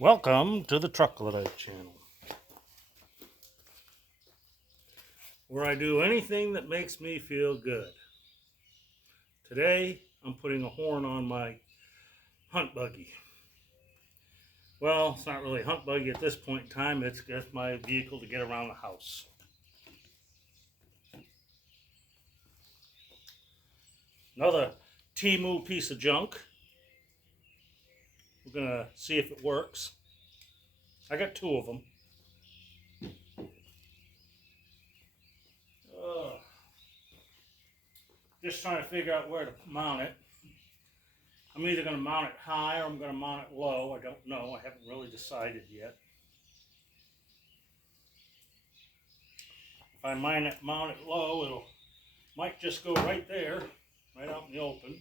Welcome to the Troglodyte channel, where I do anything that makes me feel good. Today, I'm putting a horn on my hunt buggy. Well, it's not really a hunt buggy at this point in time, it's just my vehicle to get around the house. Another Temu piece of junk. We're gonna see if it works. I got two of them. Just trying to figure out where to mount it. I'm either going to mount it high or I'm going to mount it low. I don't know. I haven't really decided yet. If I mount it low, it might just go right there, right out in the open.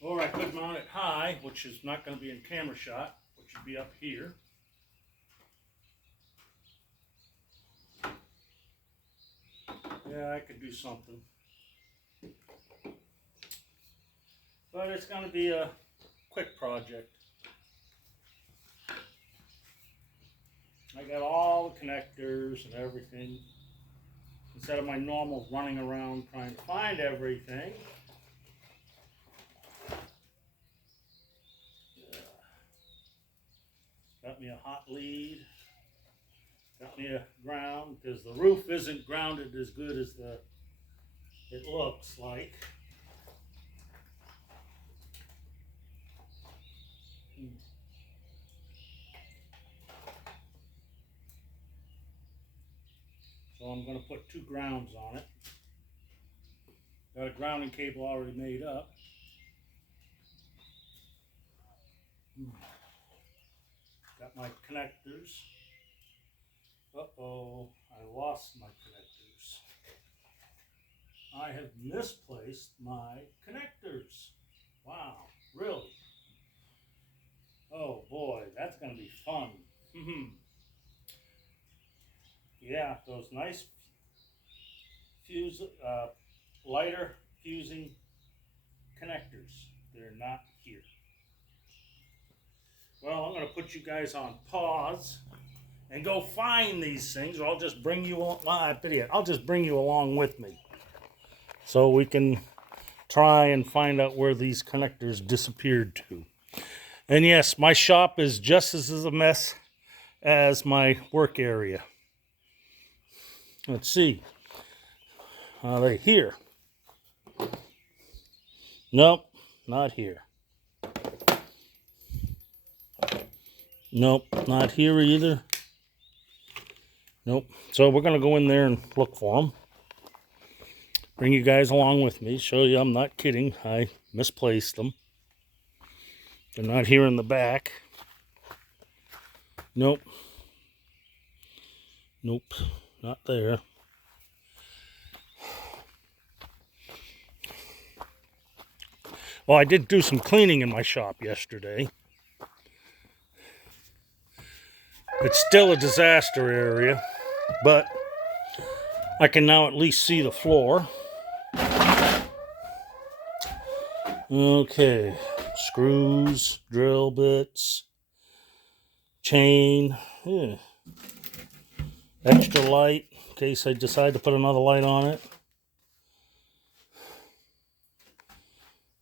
Or I could mount it high, which is not going to be in camera shot, which would be up here. Yeah, I could do something. But it's going to be a quick project. I got all the connectors and everything. Instead of my normal running around trying to find everything. Got me a hot lead. Got me a ground, because the roof isn't grounded as good as it looks like. So I'm going to put two grounds on it. Got a grounding cable already made up. Got my connectors. Uh-oh, I lost my connectors. I have misplaced my connectors. Wow, really? Oh boy, that's going to be fun. Yeah, those nice lighter fusing connectors. They're not here. Well, I'm going to put you guys on pause and go find these things, or I'll just bring you along with me, so we can try and find out where these connectors disappeared to. And yes, my shop is just as a mess as my work area. Let's see. Are they here? Nope, not here. Nope, not here either. Nope. So we're going to go in there and look for them. Bring you guys along with me. Show you I'm not kidding. I misplaced them. They're not here in the back. Nope. Nope. Not there. Well, I did do some cleaning in my shop yesterday. It's still a disaster area, but I can now at least see the floor. Okay, screws, drill bits, chain, extra light in case I decide to put another light on it.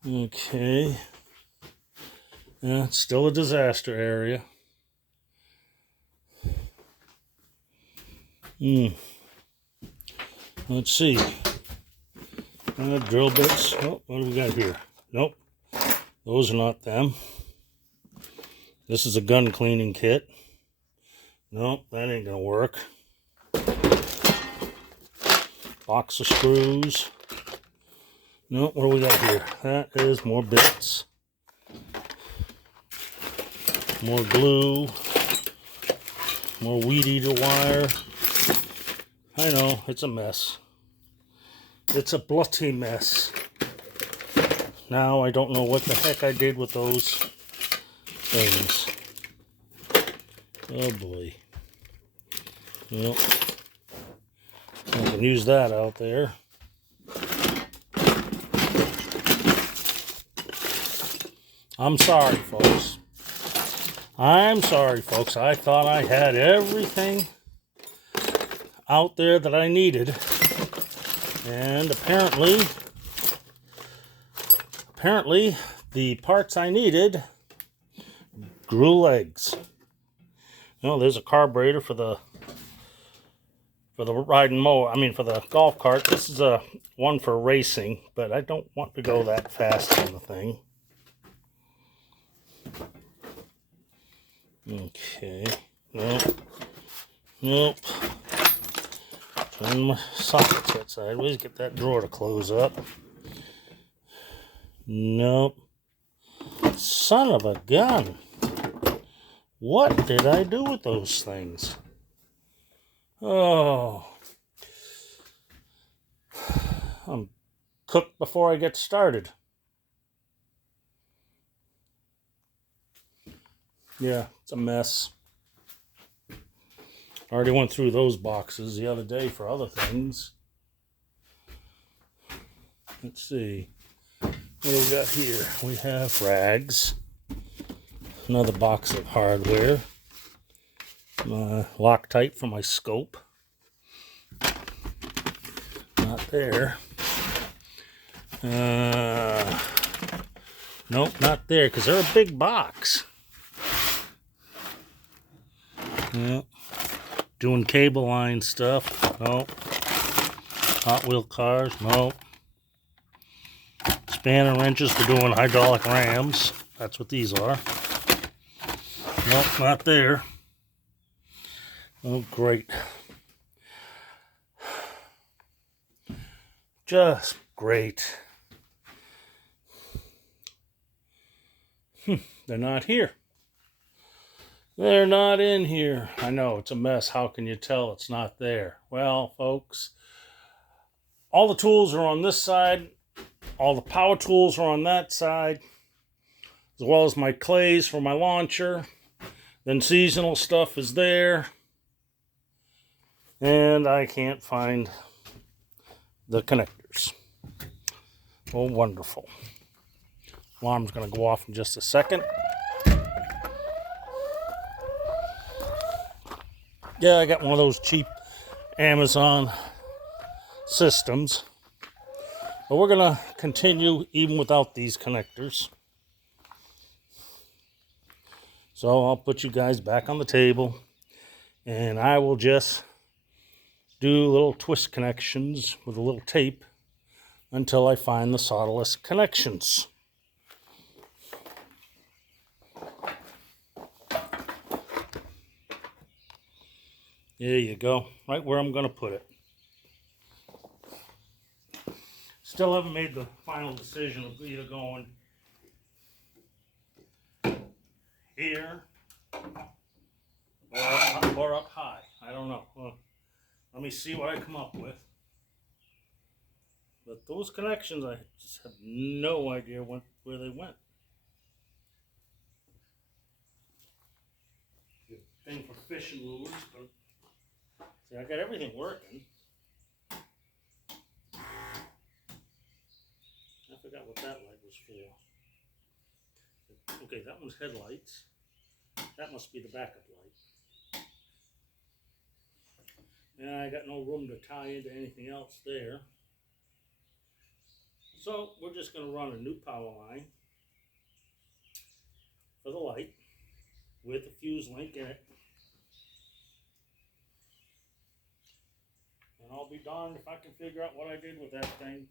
Okay, yeah, it's still a disaster area. Let's see. Drill bits. Oh, what do we got here? Nope. Those are not them. This is a gun cleaning kit. Nope, that ain't gonna work. Box of screws. Nope, what do we got here? That is more bits. More glue. More weed eater wire. I know, it's a mess. It's a bloody mess. Now I don't know what the heck I did with those things. Oh boy. Well, I can use that out there. I'm sorry, folks. I'm sorry, folks. I thought I had everything out there that I needed. And apparently, the parts I needed grew legs. You know, there's a carburetor for the riding mower. I mean, for the golf cart. This is a one for racing, but I don't want to go that fast on the thing. Okay. Nope. Turn my socket set sideways. Get that drawer to close up. Nope. Son of a gun. What did I do with those things? Oh. I'm cooked before I get started. Yeah, it's a mess. I already went through those boxes the other day for other things. Let's see. What do we got here? We have rags. Another box of hardware. Loctite for my scope. Not there. Nope, not there, because they're a big box. Yep. Doing cable line stuff. Nope. Hot wheel cars. Nope. Spanner wrenches for doing hydraulic rams. That's what these are. Nope, not there. Oh, great. Just great. They're not here. They're not in here. I know, it's a mess. How can you tell it's not there? Well, folks, all the tools are on this side. All the power tools are on that side. As well as my clays for my launcher. Then seasonal stuff is there. And I can't find the connectors. Oh, wonderful. Alarm's going to go off in just a second. Yeah, I got one of those cheap Amazon systems. But we're going to continue even without these connectors. So I'll put you guys back on the table. And I will just do little twist connections with a little tape until I find the solderless connections. There you go, right where I'm going to put it. Still haven't made the final decision of either going here or up high. I don't know. Let me see what I come up with. But those connections, I just have no idea where they went. Good thing for fishing lures, but see, I got everything working. I forgot what that light was for. Okay, that one's headlights. That must be the backup light. And I got no room to tie into anything else there. So we're just going to run a new power line for the light with a fuse link in it. And I'll be darned if I can figure out what I did with that thing.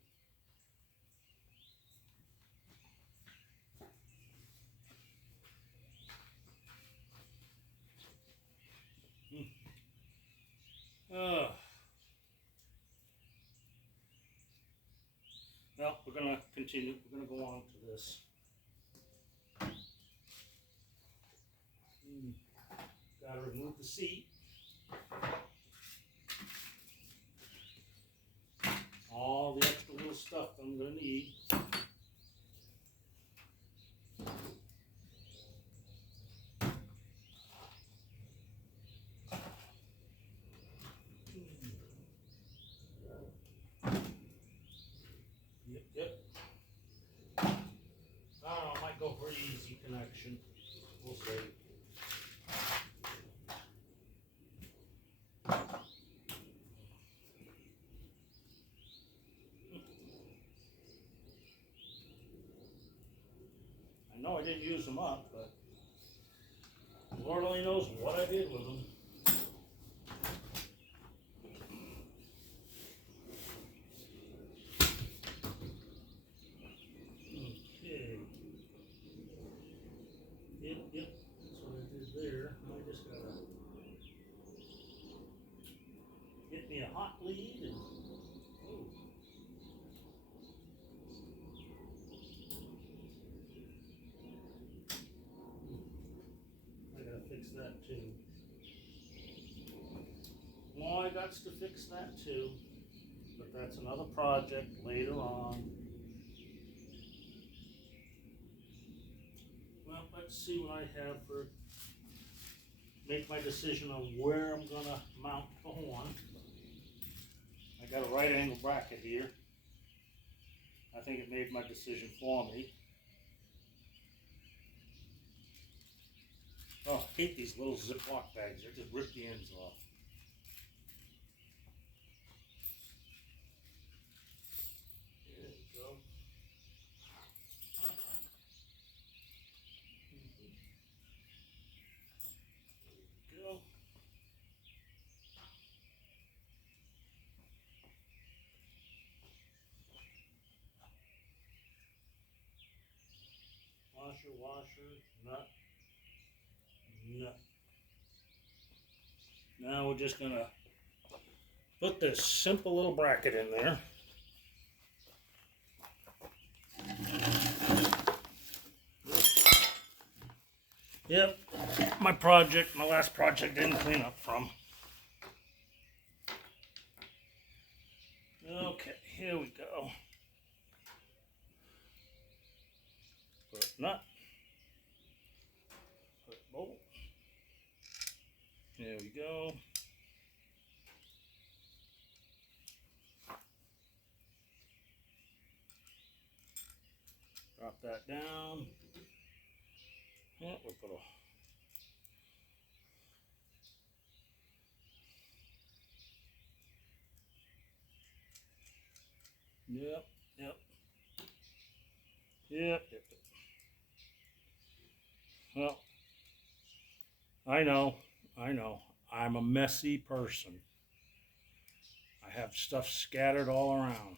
Well, we're going to continue. We're going to go on to this. Got to remove the seat. All the extra little stuff I'm going to need. Yep. I don't know, I might go for pretty easy connection. We'll see. I know I didn't use them up, but Lord only knows what I did with them. Okay. Yep. That's what I did there. I just gotta get me a hot lead and I gotta fix that too. Well, I got to fix that too, but that's another project later on. Well, let's see what I have for, make my decision on where I'm gonna mount the horn. I got a right angle bracket here. I think it made my decision for me. Oh, I hate these little Ziploc bags. They just rip the ends off. There we go. There we go. Washer, nut. Now we're just gonna put this simple little bracket in there. Yep, my last project didn't clean up from. Okay, here we go. Put nut. Put bolt. There we go. Drop that down. Yeah, we'll put a Yep. Well, I know. I'm a messy person. I have stuff scattered all around.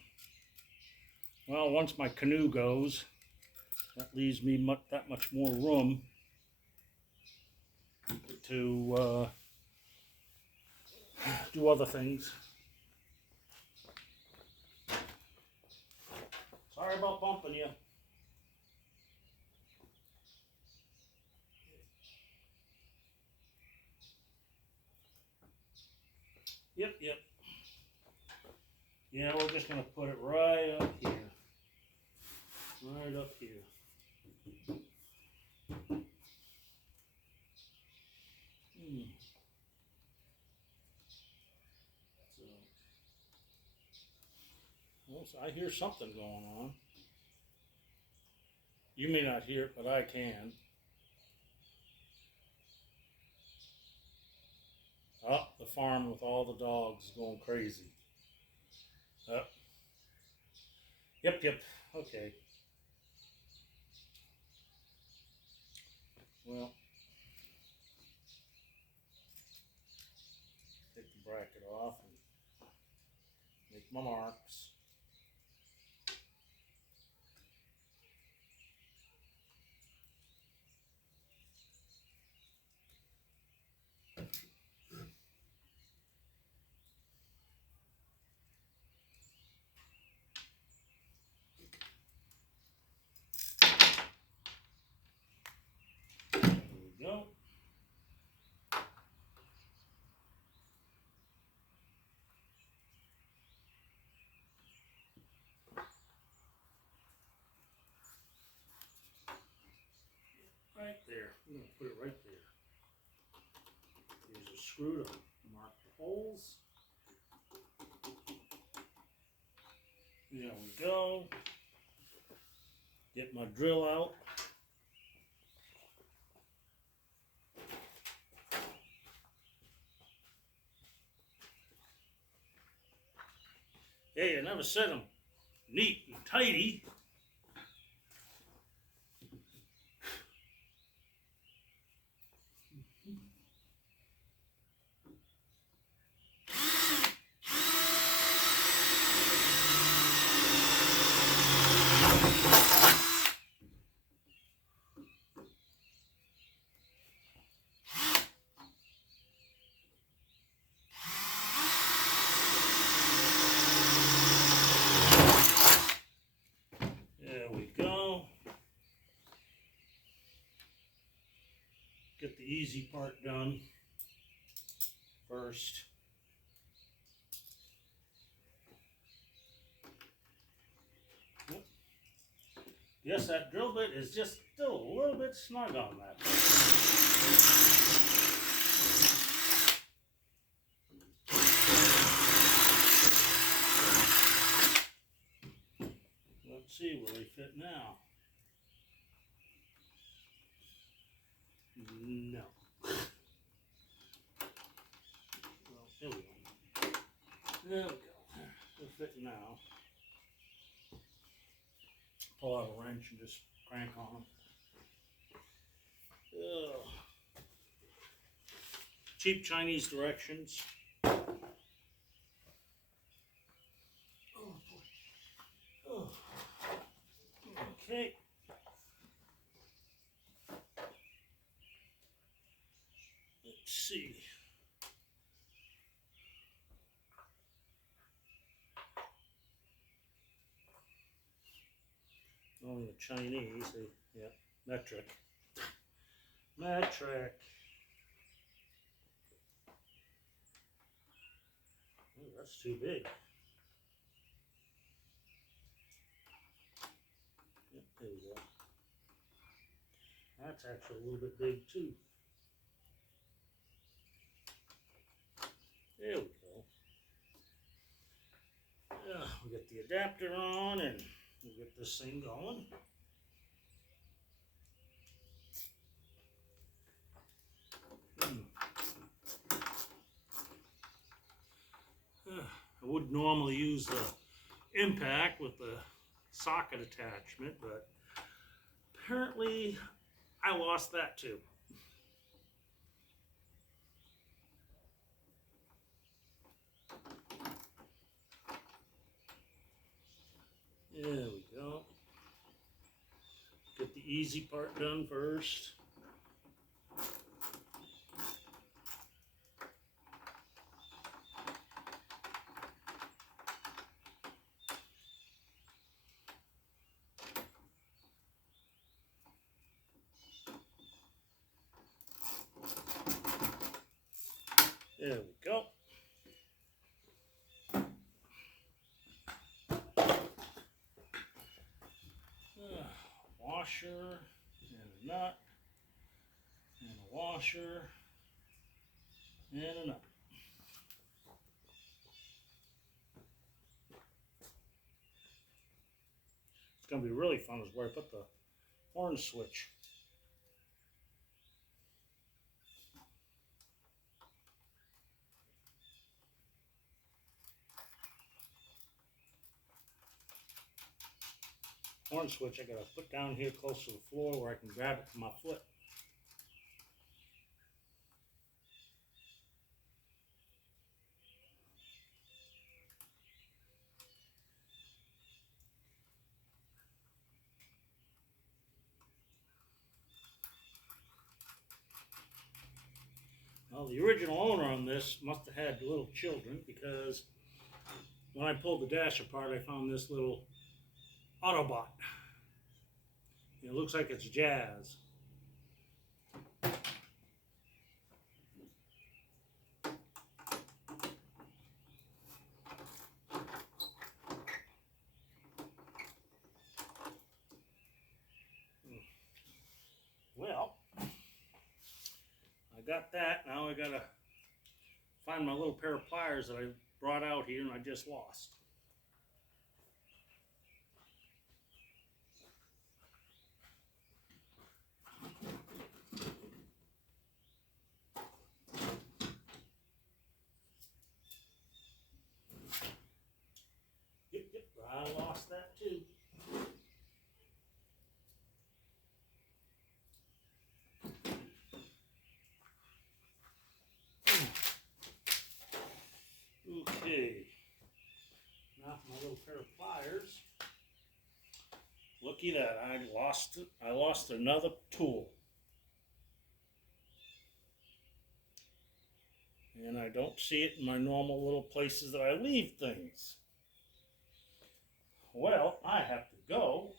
Well, once my canoe goes, that leaves me that much more room to do other things. Sorry about bumping you. Yep. Yeah, we're just going to put it right up here. Right up here. So I hear something going on. You may not hear it, but I can. Oh, the farm with all the dogs going crazy. Yep. Okay. Well, take the bracket off and make my marks. There we go. Right there. I'm going to put it right there. Here's a screw to mark the holes. There we go. Get my drill out. Hey, I never said I'm neat and tidy. There we go. Get the easy part done first. Yes, that drill bit is just still a little bit snug on that. Let's see, will they fit now? No. Well, there we go. There we go. They'll fit now. Pull out a wrench and just crank on them. Ugh. Cheap Chinese directions. Oh boy. Oh. Okay. Let's see. Only the Chinese, yeah, metric. Metric. Oh, that's too big. Yep, there we go. That's actually a little bit big too. There we go. We'll get the adapter on and we'll get this thing going. I would normally use the impact with the socket attachment, but apparently I lost that too. There we go. Get the easy part done first. There we go. Washer and a nut and a washer and a nut. It's going to be really fun is where I put the horn switch. Horn switch I got to put down here close to the floor where I can grab it with my foot. Well, the original owner on this must have had little children because when I pulled the dash apart I found this little Autobot. It looks like it's jazz. Well, I got that. Now I gotta find my little pair of pliers that I brought out here and I just lost. new pair of pliers. Looky that, I lost another tool. And I don't see it in my normal little places that I leave things. Well, I have to go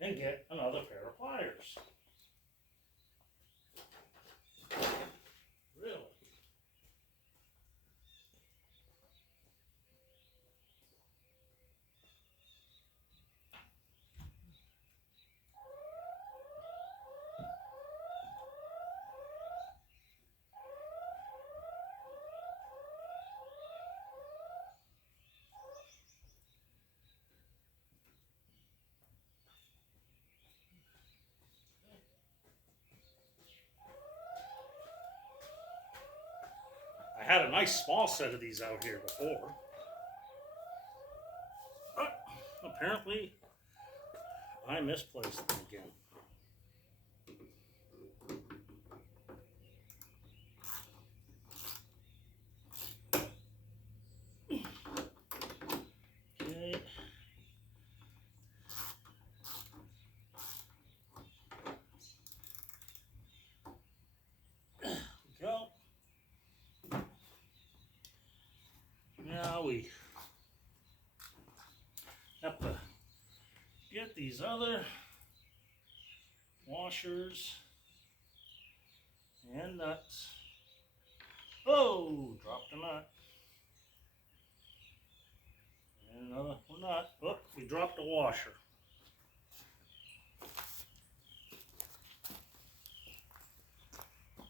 and get another pair of pliers. Really? I had a nice small set of these out here before. But apparently, I misplaced them again. Okay. There we go. Now we have to get these other washers and nuts. Oh, dropped a nut. And another nut. Oh, we dropped a washer.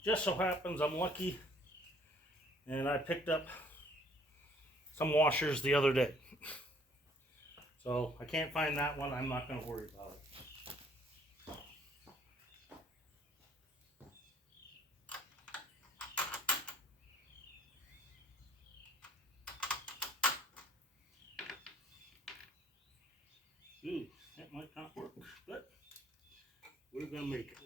Just so happens I'm lucky and I picked up some washers the other day. So I can't find that one. I'm not going to worry about it. Ooh, that might not work, but we're going to make it work.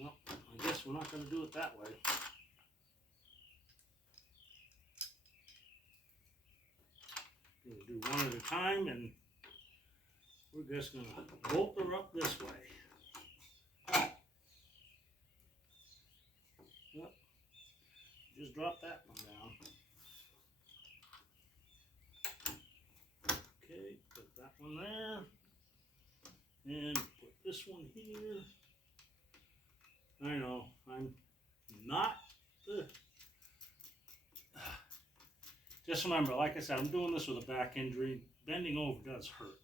Well, I guess we're not going to do it that way. We're going to do one at a time, and we're just going to bolt her up this way. Yep. Just drop that one down. Okay, put that one there. And put this one here. I know, I'm not the... Just remember, like I said, I'm doing this with a back injury. Bending over does hurt.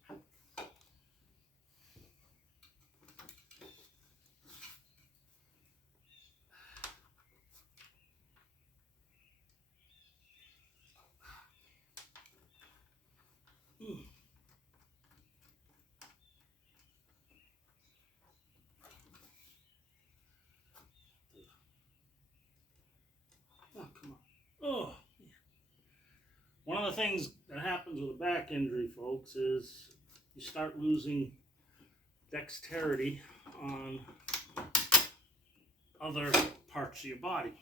Oh, come on. Oh. One of the things that happens with a back injury, folks, is you start losing dexterity on other parts of your body.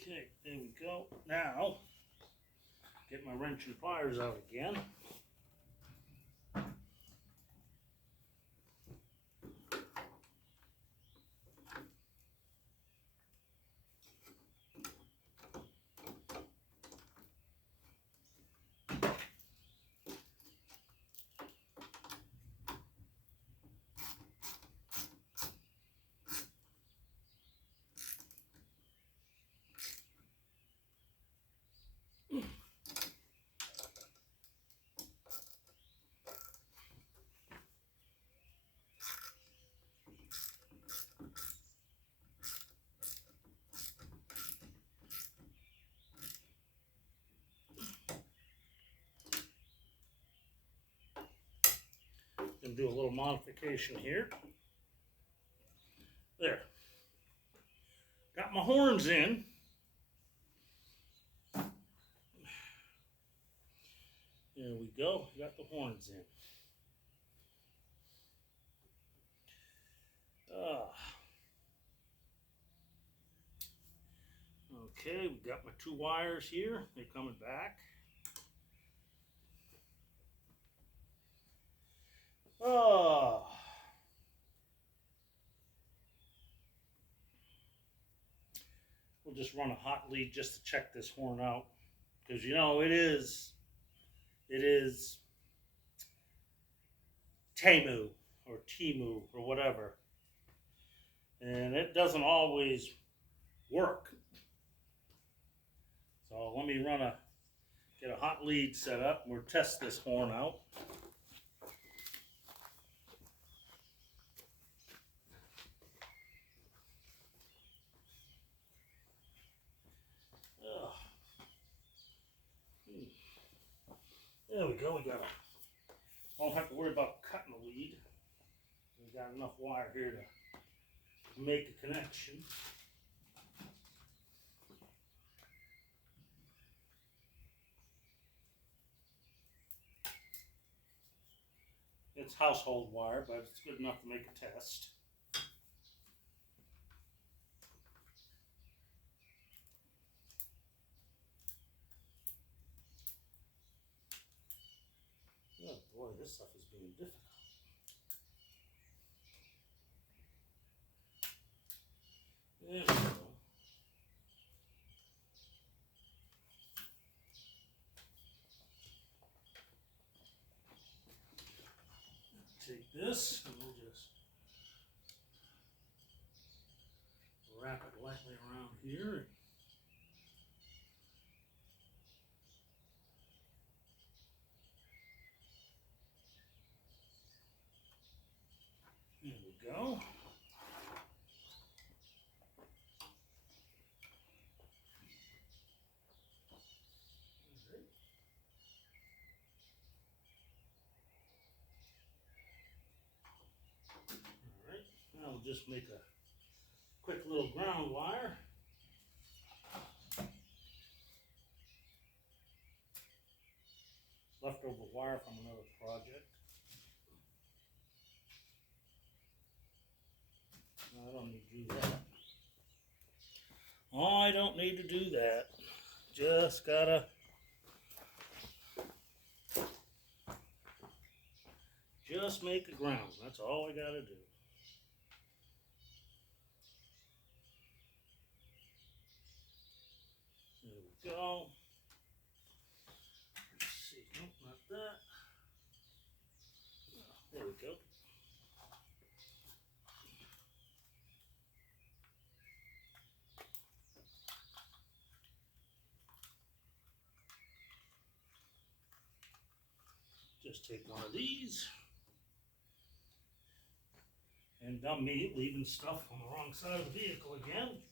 Okay, there we go. Now, get my wrench and pliers out again. And do a little modification here. Got my horns in. There we go. Got the horns in. Okay, we got my 2 wires here. They're coming back. We'll just run a hot lead just to check this horn out, because you know it is Temu or Timu or whatever, and it doesn't always work. So let me get a hot lead set up. We'll test this horn out. There we go. Don't have to worry about cutting the lead. We got enough wire here to make a connection. It's household wire, but it's good enough to make a test. Oh boy, this stuff is being difficult. There we go. Take this and we'll just wrap it lightly around here. There we go. Alright, now we'll just make a quick little ground wire. Leftover wire from another project. I don't need to do that. Oh, I don't need to do that. Just gotta make a ground. That's all I gotta do. There we go. Let's see. Nope, not that. There we go. Just take one of these. And dumb me leaving stuff on the wrong side of the vehicle again.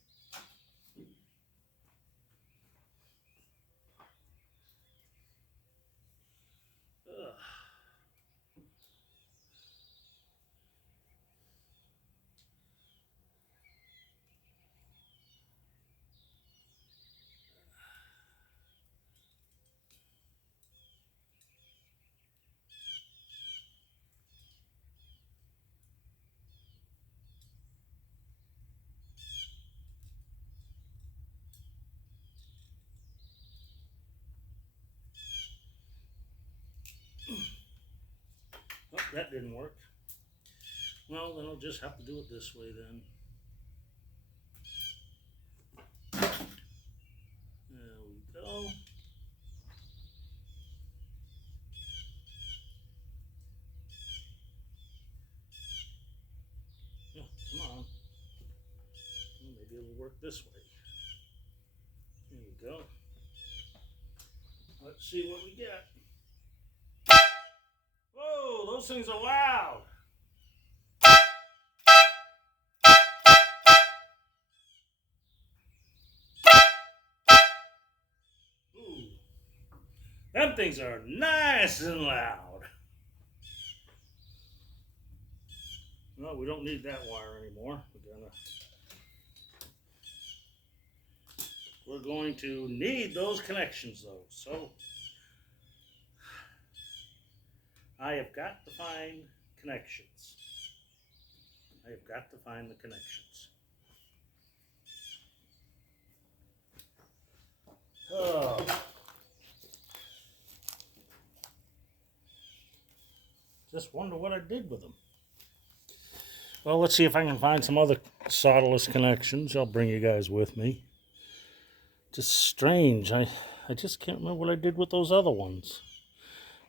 Oh, that didn't work. Well, then I'll just have to do it this way then. There we go. Oh, come on. Well, maybe it'll work this way. There we go. Let's see what we get. Whoa, those things are loud. Ooh. Them things are nice and loud. No, we don't need that wire anymore. We're gonna we're going to need those connections though. So I have got to find connections. I have got to find the connections. Oh. Just wonder what I did with them. Well, let's see if I can find some other solderless connections. I'll bring you guys with me. Just strange. I just can't remember what I did with those other ones.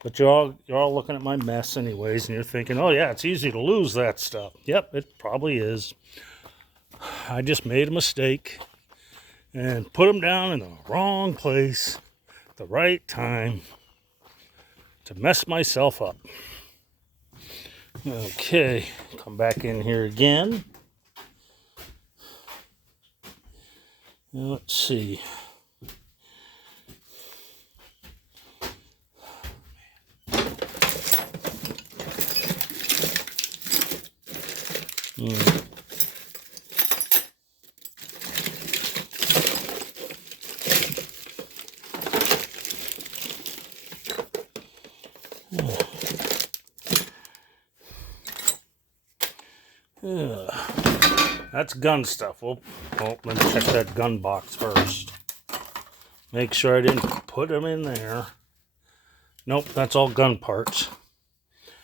But you're all looking at my mess anyways, and you're thinking, oh yeah, it's easy to lose that stuff. Yep, it probably is. I just made a mistake and put them down in the wrong place at the right time to mess myself up. Okay, come back in here again. Now, let's see. That's gun stuff. Well, let me check that gun box first. Make sure I didn't put them in there. Nope, that's all gun parts.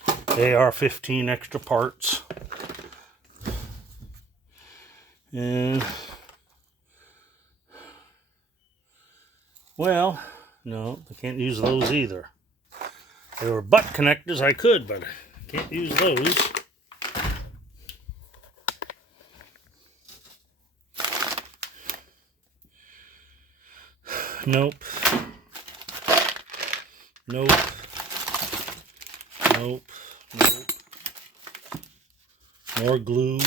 AR-15 extra parts. And, well, no, I can't use those either. They were butt connectors, I could, but I can't use those. Nope. Nope. Nope. Nope. More glue.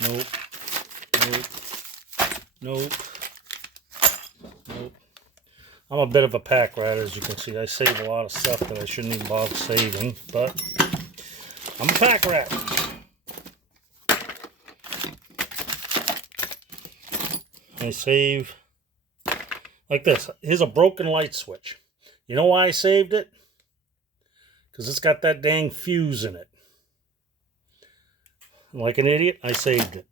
Nope. Nope. Nope. Nope. I'm a bit of a pack rat, as you can see. I save a lot of stuff that I shouldn't even bother saving, but I'm a pack rat. I save like this. Here's a broken light switch. You know why I saved it? Because it's got that dang fuse in it. Like an idiot, I saved it.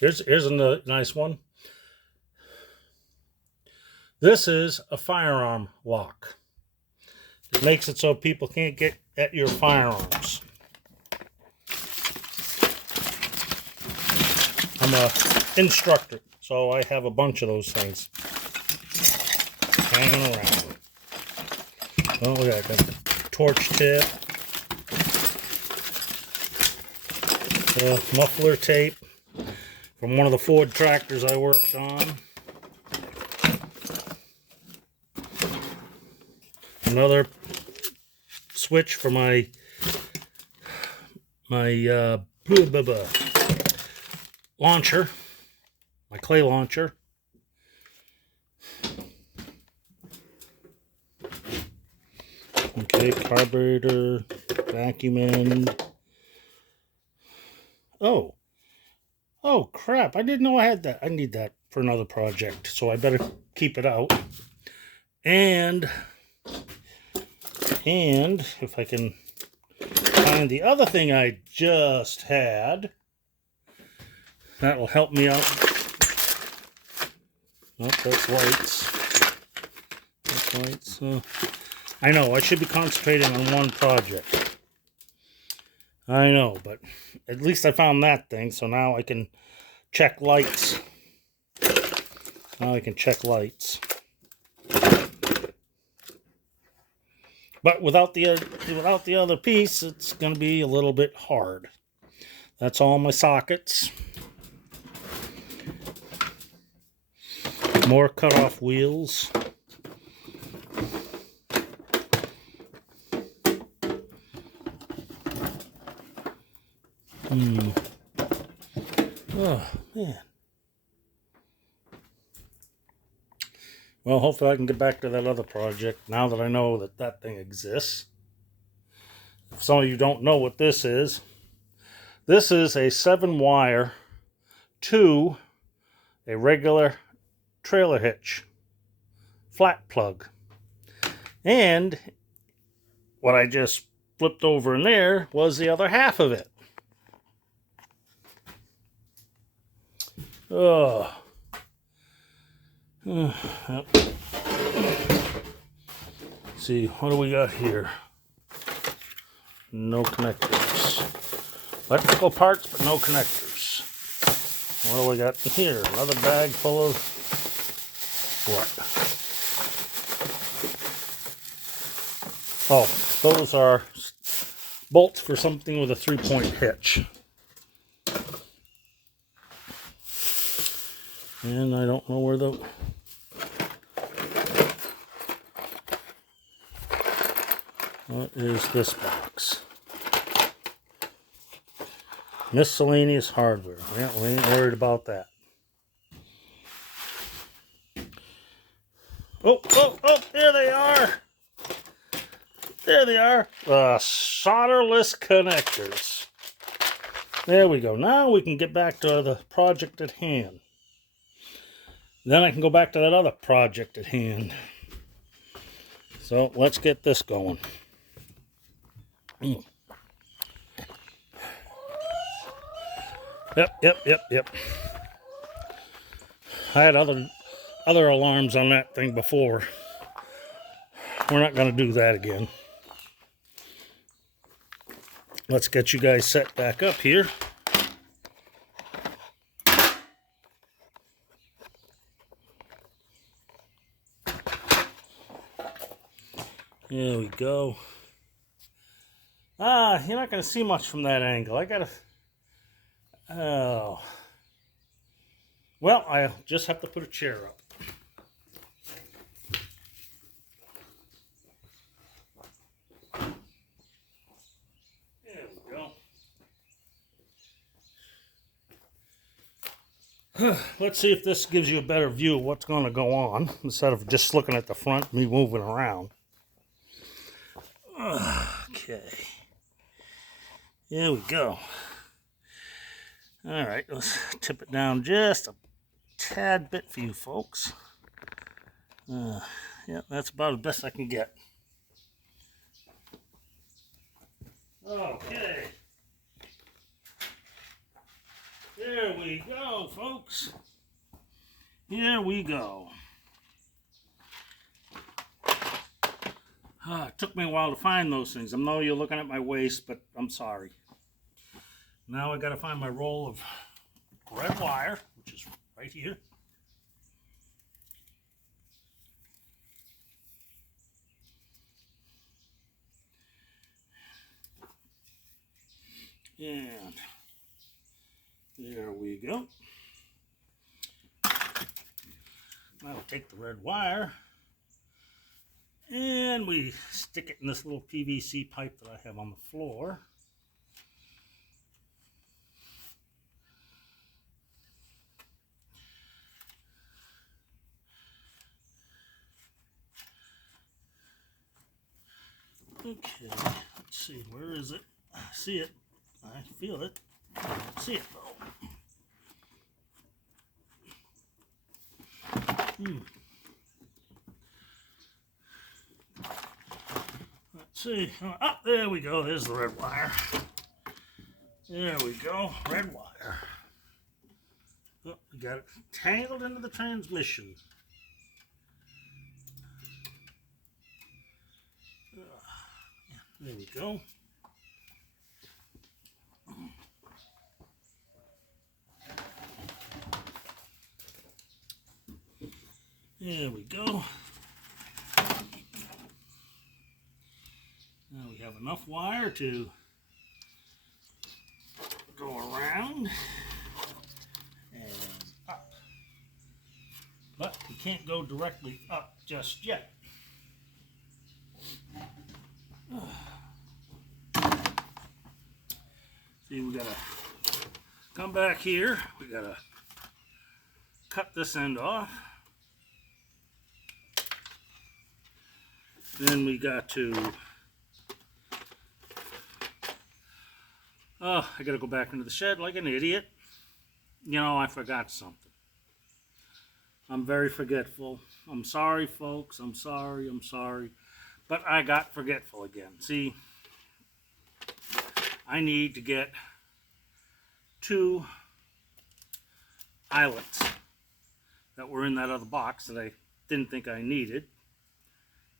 Here's a nice one. This is a firearm lock. It makes it so people can't get at your firearms. I'm an instructor, so I have a bunch of those things hanging around. Oh, look at that. Got the torch tip, the muffler tape from one of the Ford tractors I worked on. Another switch for my launcher, my clay launcher. Okay, carburetor, vacuum end. Oh crap, I didn't know I had that. I need that for another project, so I better keep it out. And if I can find the other thing I just had, that will help me out. Oh, that's lights. That's lights. I know, I should be concentrating on one project. I know, but at least I found that thing, so now I can check lights. Now I can check lights. But without the other piece, it's going to be a little bit hard. That's all my sockets. More cut-off wheels. Oh, man. Well, hopefully I can get back to that other project now that I know that that thing exists. if some of you don't know what this is a 7-wire to a regular trailer hitch flat plug. And what I just flipped over in there was the other half of it. Oh. Yep. See, what do we got here? No connectors. Electrical parts, but no connectors. What do we got in here? Another bag full of what? Oh, those are bolts for something with a 3-point hitch. And I don't know where the... What is this box? Miscellaneous hardware. Yeah, we ain't worried about that. Oh, there they are. There they are. Solderless connectors. There we go. Now we can get back to the project at hand. Then I can go back to that other project at hand. So let's get this going. Yep. I had other alarms on that thing before. We're not going to do that again. Let's get you guys set back up here. There we go. You're not going to see much from that angle. I gotta... Oh. Well, I just have to put a chair up. There we go. Let's see if this gives you a better view of what's going to go on, instead of just looking at the front, me moving around. Okay. There we go. All right, let's tip it down just a tad bit for you folks. Yeah, that's about the best I can get. Okay. There we go, folks. Here we go. It took me a while to find those things. I know you're looking at my waist, but I'm sorry. Now I got to find my roll of red wire, which is right here. And there we go. Now we'll take the red wire and we stick it in this little PVC pipe that I have on the floor. Okay, let's see, where is it? I see it. I feel it. I don't see it though. Let's see. Oh, there we go. There's the red wire. There we go. Red wire. Oh, we got it tangled into the transmission. There we go. There we go. Now we have enough wire to go around and up. But we can't go directly up just yet. See, we gotta come back here. We gotta cut this end off. Then we got to Oh, I gotta go back into the shed like an idiot. You know, I forgot something. I'm very forgetful. I'm sorry, folks. I'm sorry. But I got forgetful again. See, I need to get 2 eyelets that were in that other box that I didn't think I needed,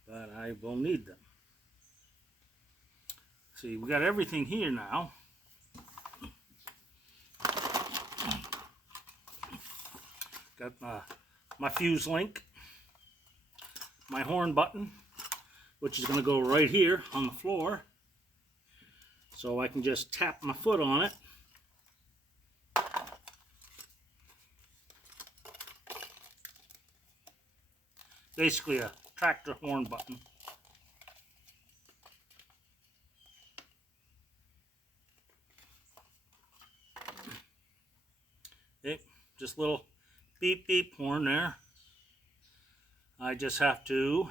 but I will need them. See, we got everything here now. Got my fuse link, my horn button, which is going to go right here on the floor, so I can just tap my foot on it. Basically a tractor horn button. Okay, just a little beep beep horn there. I just have to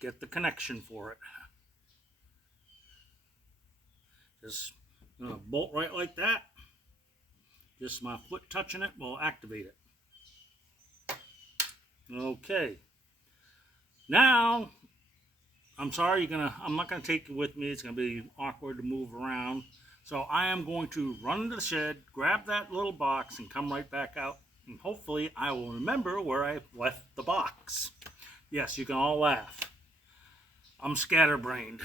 get the connection for it. Just bolt right like that. Just my foot touching it will activate it. Okay. Now, I'm sorry, I'm not gonna take you with me. It's gonna be awkward to move around. So I am going to run into the shed, grab that little box, and come right back out. And hopefully I will remember where I left the box. Yes, you can all laugh. I'm scatterbrained.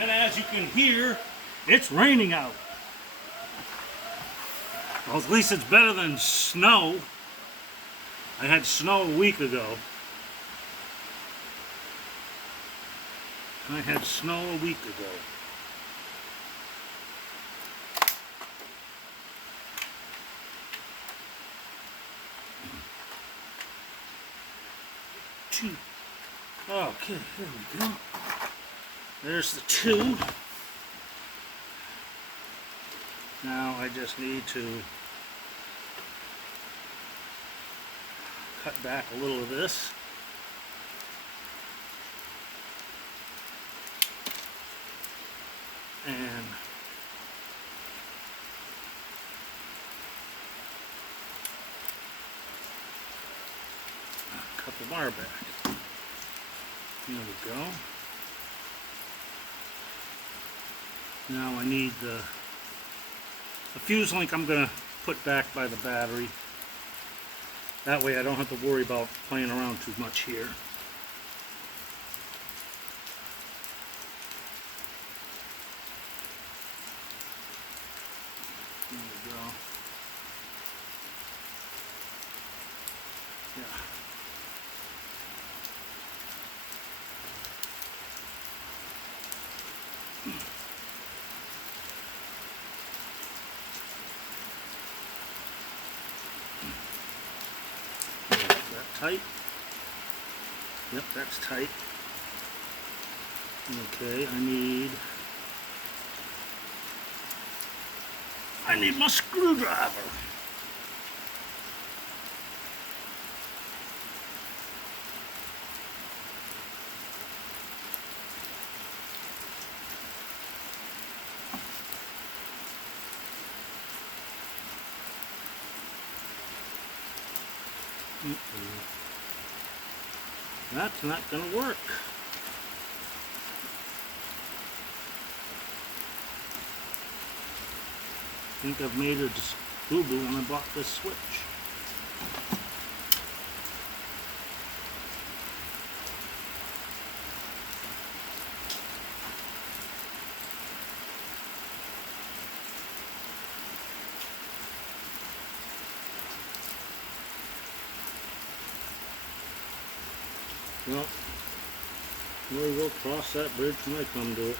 And as you can hear, it's raining out. Well, at least it's better than snow. I had snow a week ago. I had snow a week ago. Two. Okay, here we go. There's the 2. Now I just need to cut back a little of this. And cut the wire back. There we go. Now I need the fuse link I'm going to put back by the battery. That way I don't have to worry about playing around too much here. There we go. Yeah. Is that tight? Yep, that's tight. Okay, I need my screwdriver. That's not going to work. I think I've made a boo-boo when I bought this switch. Well, we will cross that bridge when I come to it.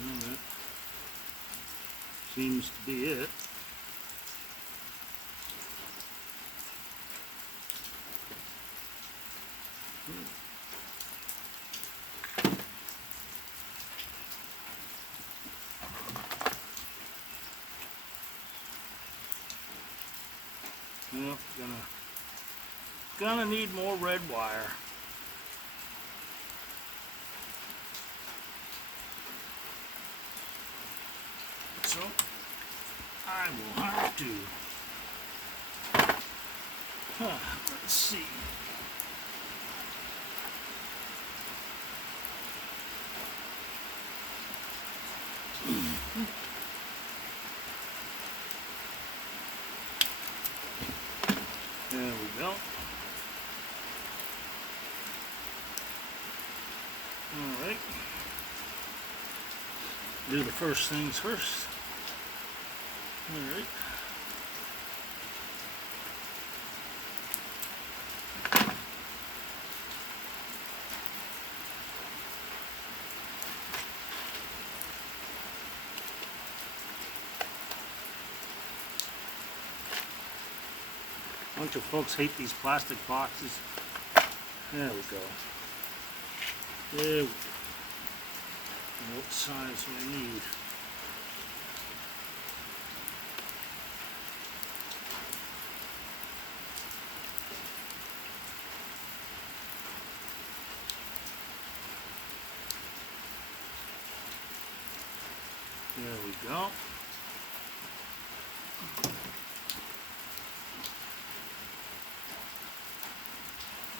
Well, that seems to be it. Well, gonna need more red wire. So I will have to. Let's see. There we go. All right. Do the first things first. All right. A bunch of folks hate these plastic boxes. There we go. There we go. What size do I need? There we go.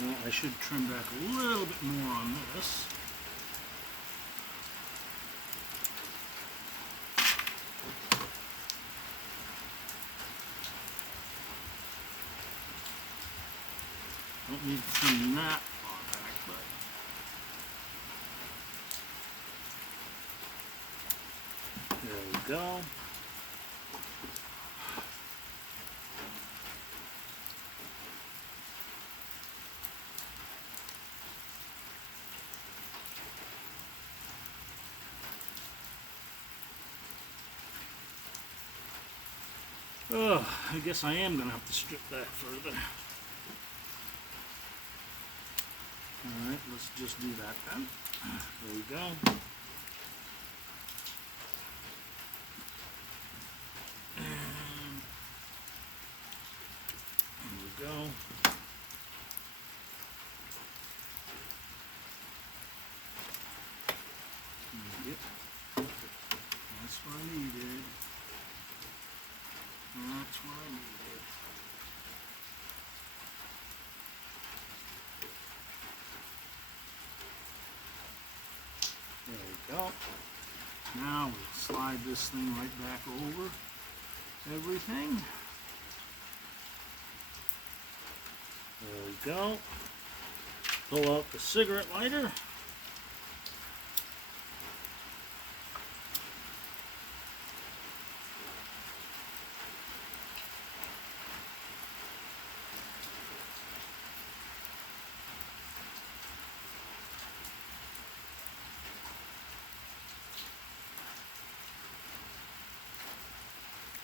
Well, I should trim back a little bit more on this. Don't need to trim that far back, but there we go. Oh, I guess I am going to have to strip back further. Alright, let's just do that then. There we go. And there we go. Yep. That's what I needed. Now we slide this thing right back over everything. There we go. Pull out the cigarette lighter.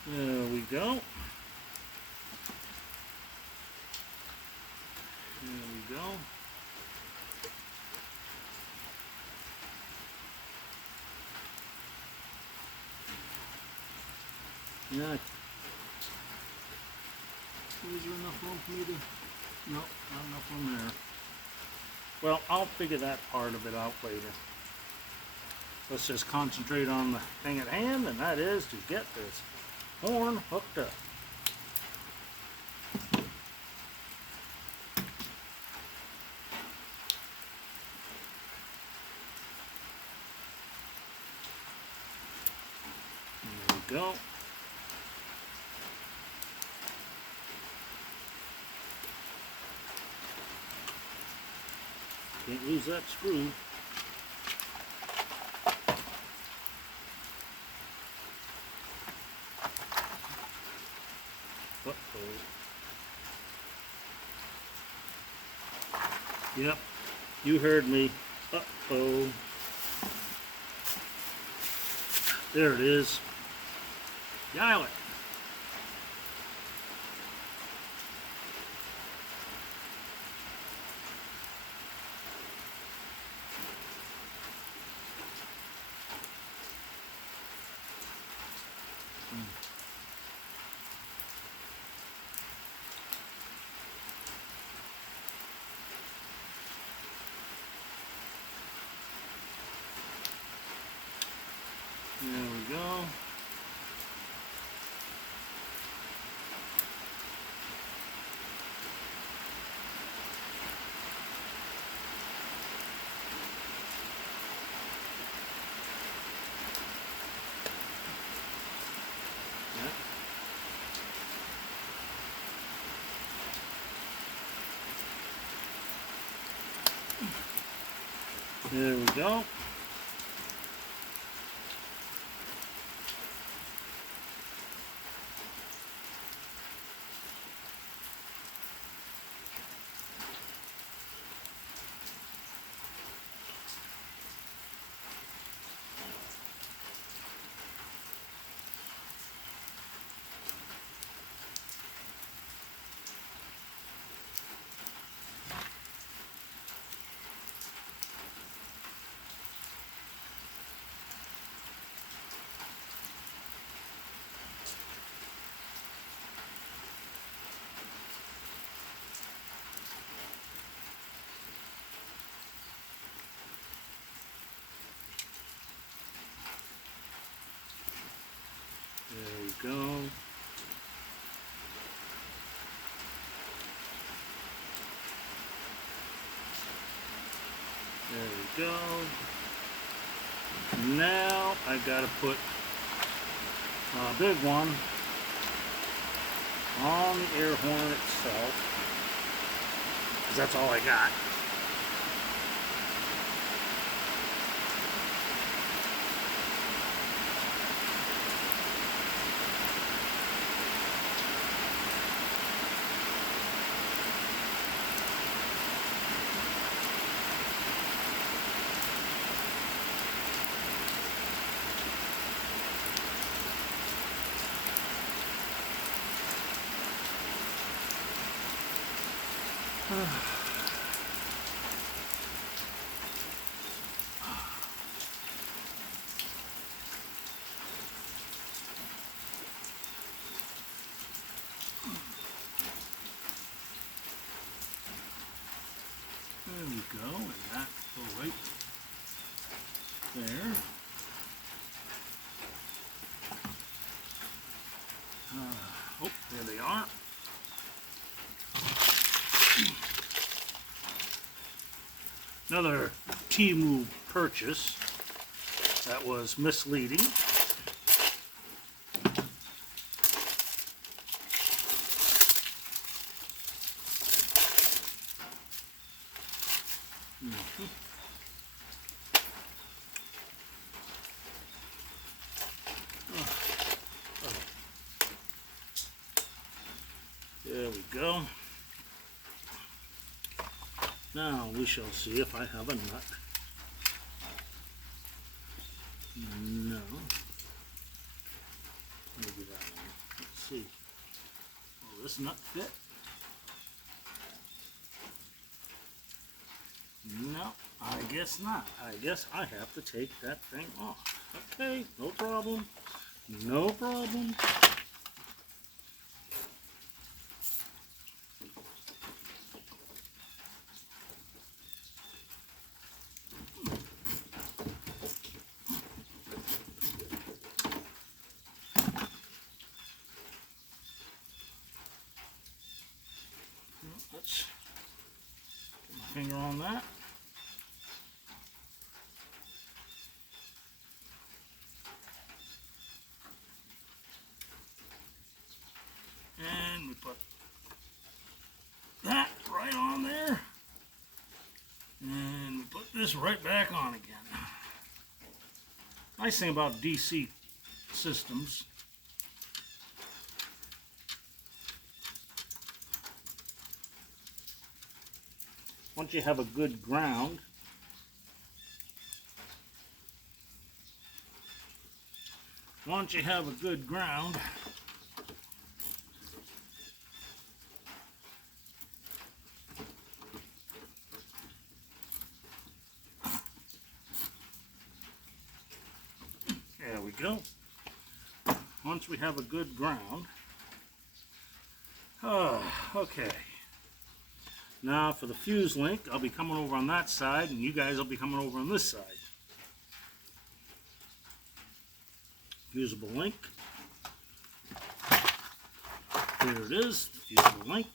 There we go. There we go. Yeah. Is there enough room for me to... No, not enough room there. Well, I'll figure that part of it out later. Let's just concentrate on the thing at hand, and that is to get this horn hooked up. There we go. Can't lose that screw. Uh-oh. Yep, you heard me. Uh-oh. There it is. Dial it. There we go. There we go. There we go. There we go. Now I gotta put a big one on the air horn itself, because that's all I got. There we go, and that will go right there. Oh, there they are. Another Temu purchase. that was misleading. There we go. Now we shall see if I have a nut. No. Maybe that one. Let's see. Will this nut fit? No, I guess not. I guess I have to take that thing off. Okay, no problem. No problem. Let's get my finger on that. And we put that right on there. And we put this right back on again. Nice thing about DC systems, once you have a good ground, there we go. Once we have a good ground, okay. Now for the fuse link, I'll be coming over on that side, and you guys will be coming over on this side. Fusible link. Here it is, the fusible link.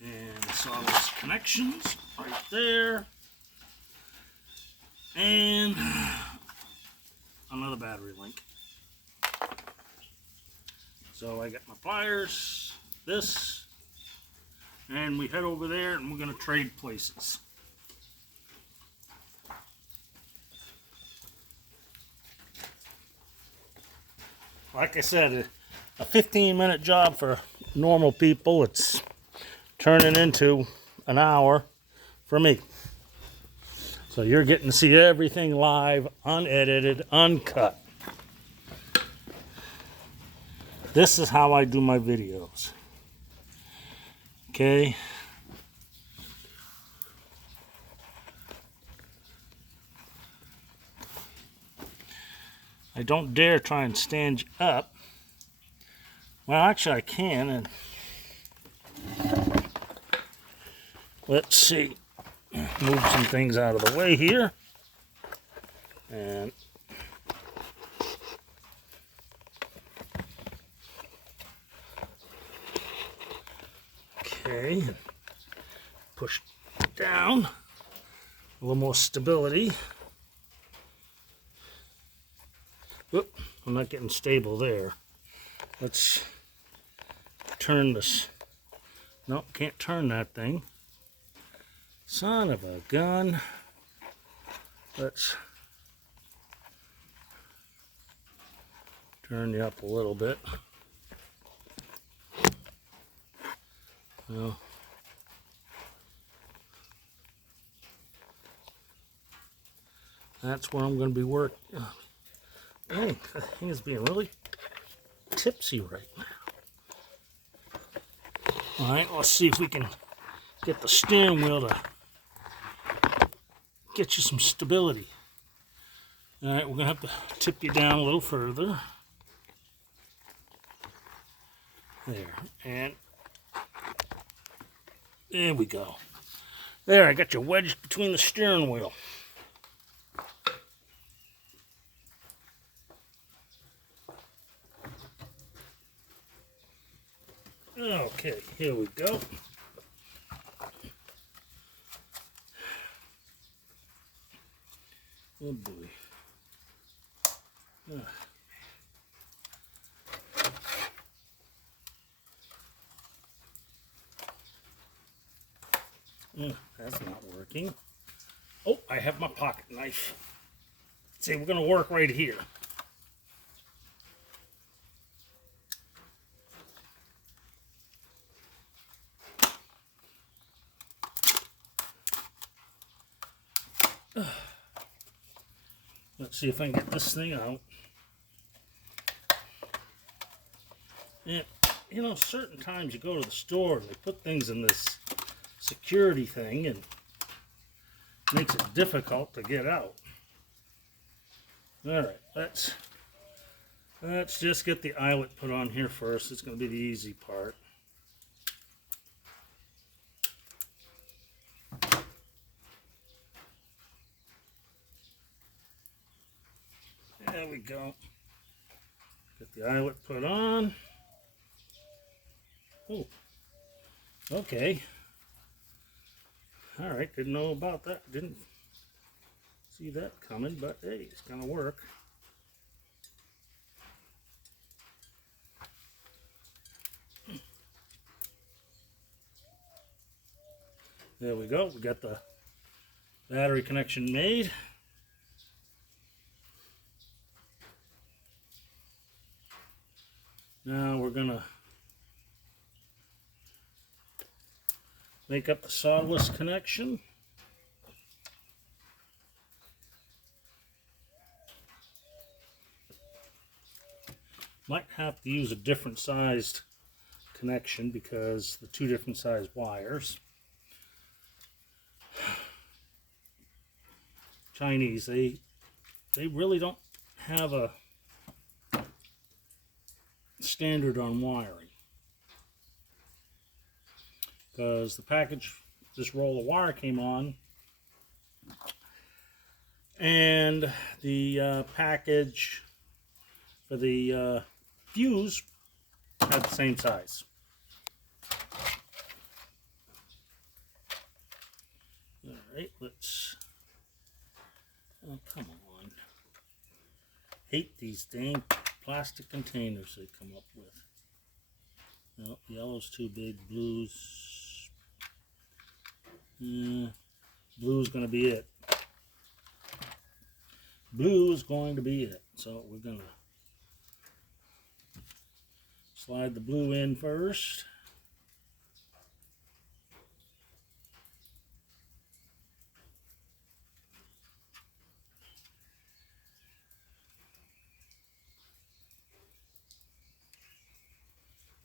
And the solid connections right there. And another battery link. So I got my pliers, this, and we head over there and we're going to trade places. Like I said, a 15-minute job for normal people. It's turning into an hour for me. So you're getting to see everything live, unedited, uncut. This is how I do my videos. Okay? I don't dare try and stand you up. Well, actually I can. And let's see. Move some things out of the way here. And okay. Push down. A little more stability. Whoop, I'm not getting stable there. Let's turn this. Nope, can't turn that thing. Son of a gun. Let's turn you up a little bit. Well, that's where I'm going to be working. Dang, that thing is being really tipsy right now. Alright, let's see if we can get the steering wheel to get you some stability. Alright, we're going to have to tip you down a little further. There, and there we go. There, I got you wedged between the steering wheel. Okay, here we go. Oh boy. That's not working. Oh, I have my pocket knife. See, we're going to work right here. Let's see if I can get this thing out. And, you know, certain times you go to the store and they put things in this security thing and it makes it difficult to get out. All right, let's just get the eyelet put on here first. It's going to be the easy part. There we go. Get the eyelet put on. Oh, okay. All right, didn't know about that. Didn't see that coming, but hey, it's gonna work. There we go. We got the battery connection made. Now we're gonna make up the solderless connection. Might have to use a different sized connection because the two different sized wires. Chinese, they really don't have a standard on wiring, because the package, this roll of wire came on, and the package for the fuse had the same size. All right, let's, oh, come on. Hate these dang plastic containers they come up with. No, yellow's too big, blue's, blue's gonna be it. Blue is going to be it. So we're gonna slide the blue in first.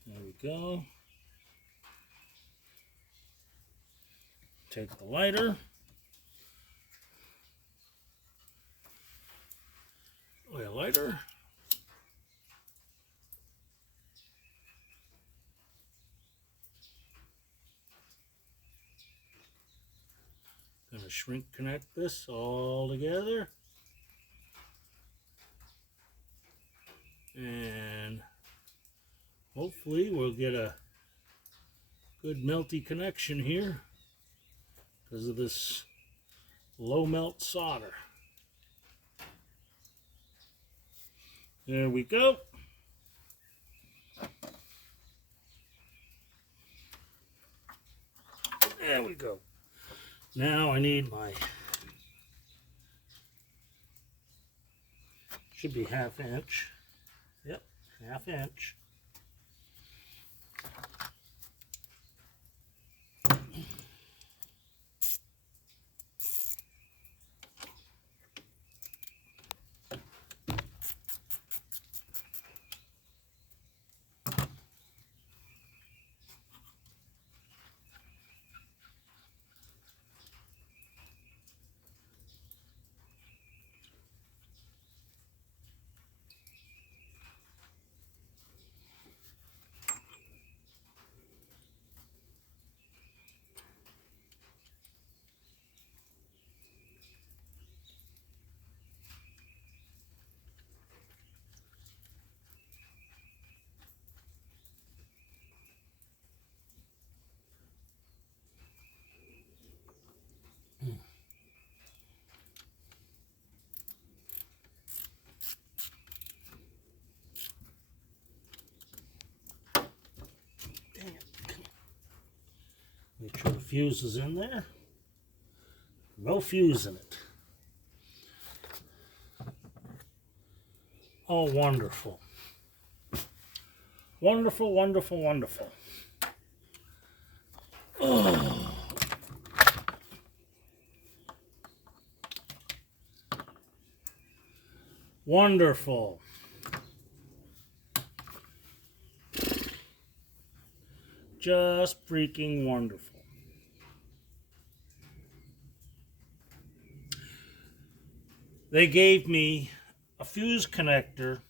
There we go. Take the lighter. Oil lighter. Gonna shrink connect this all together. And hopefully we'll get a good melty connection here because of this low melt solder. There we go. There we go. Now I need my, should be 1/2 inch. Yep, 1/2 inch. fuse is in there. No fuse in it. Oh, wonderful. Wonderful, wonderful, wonderful. Oh. Wonderful. Just freaking wonderful. They gave me a fuse connector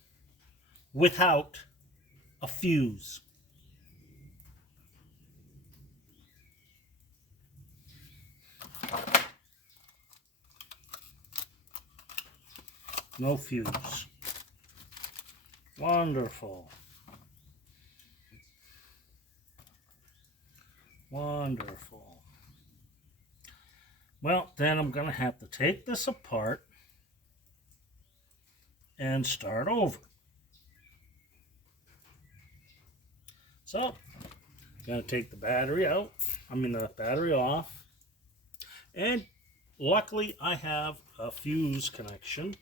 without a fuse. No fuse. Wonderful. Wonderful. Well, then I'm going to have to take this apart and start over. So, I'm going to take the battery out. The battery off. And luckily, I have a fuse connection.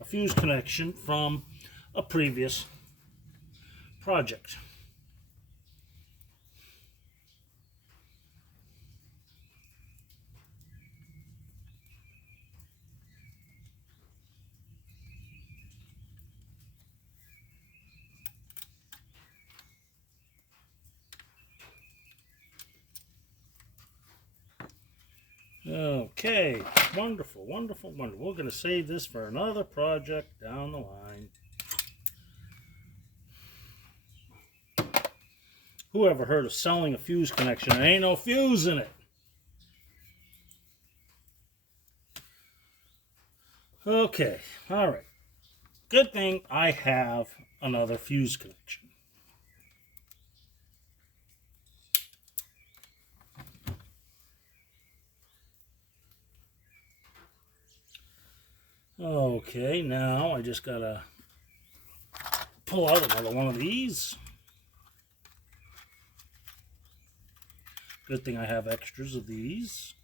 A fuse connection from a previous project. Okay, wonderful, wonderful, wonderful. We're going to save this for another project down the line. Who ever heard of selling a fuse connection? There ain't no fuse in it. Okay, all right. Good thing I have another fuse connection. Okay, now I just gotta pull out another one of these. Good thing I have extras of these.